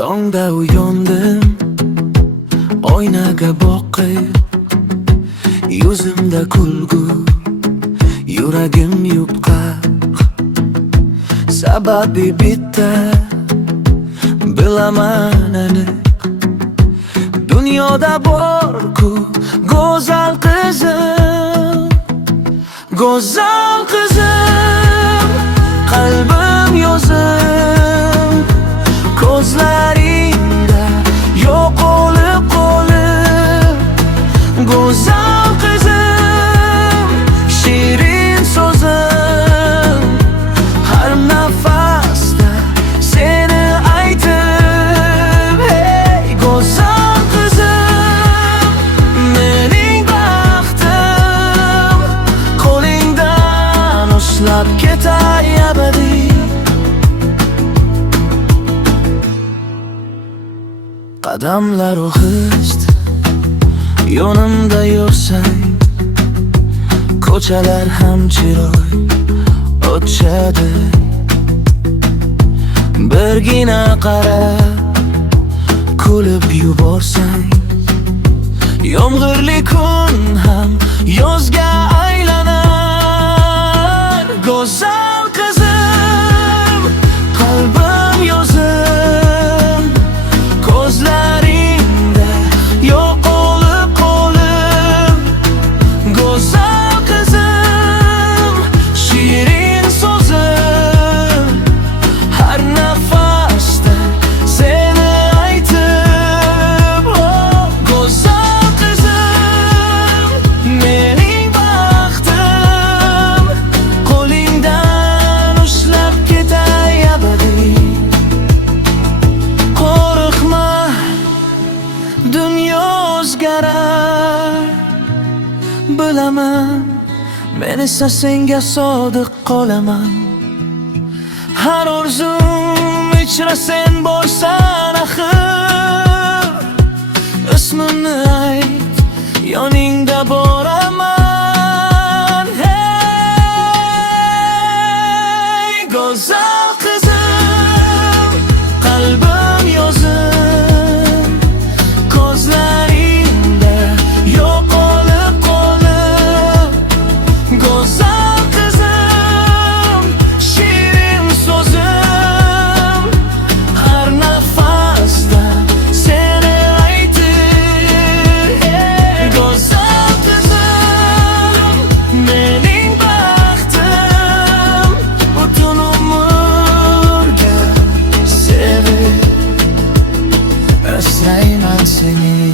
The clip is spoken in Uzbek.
Tongda uyandim, oynaga boqib, yuzimda kulgu, yuragim yupqaq. Sababi bitta, bilaman aniq, dunyoda bor-ku go'zal qizim, go'zal qizim, qalbim yozim, ko'zlaringda yo'qolib qolib. Go'zal qizim, shirin so'zim, har nafasda seni aytib. Hey go'zal qizim, mening baxtim, qo'lingdan ushlab ketay abadiy. Qadamlar ohist, yonimda yursang, ko'chalar ham chiroy ochadi. Birgina qarab, kulib yuborsang, yomg'irli kun ham yozga aylanar. Go'zal qizim, qalbim yozim, ko'zlaringda yo'qolib qolib. Go'zal qizim, shirin so'zim, har nafasda seni aytib. Oh, go'zal qizim, mening baxtim, qo'lingdan ushlab ketay abadiy. Qo'rqma, dunyo o'zgarar, bilaman, men esa senga sodiq qolaman. Har orzum ichra sen borsan axir, ismimni ayt, yoningda boraman. Hey go'zal qizim, qalbim yozim, ko'zlaringda yo'qolib qolib. Go'zal qizim, shirin so'zim, har nafasda seni aytib. Hey go'zal qizim, mening baxtim, butun umrga sevib asrayman seni.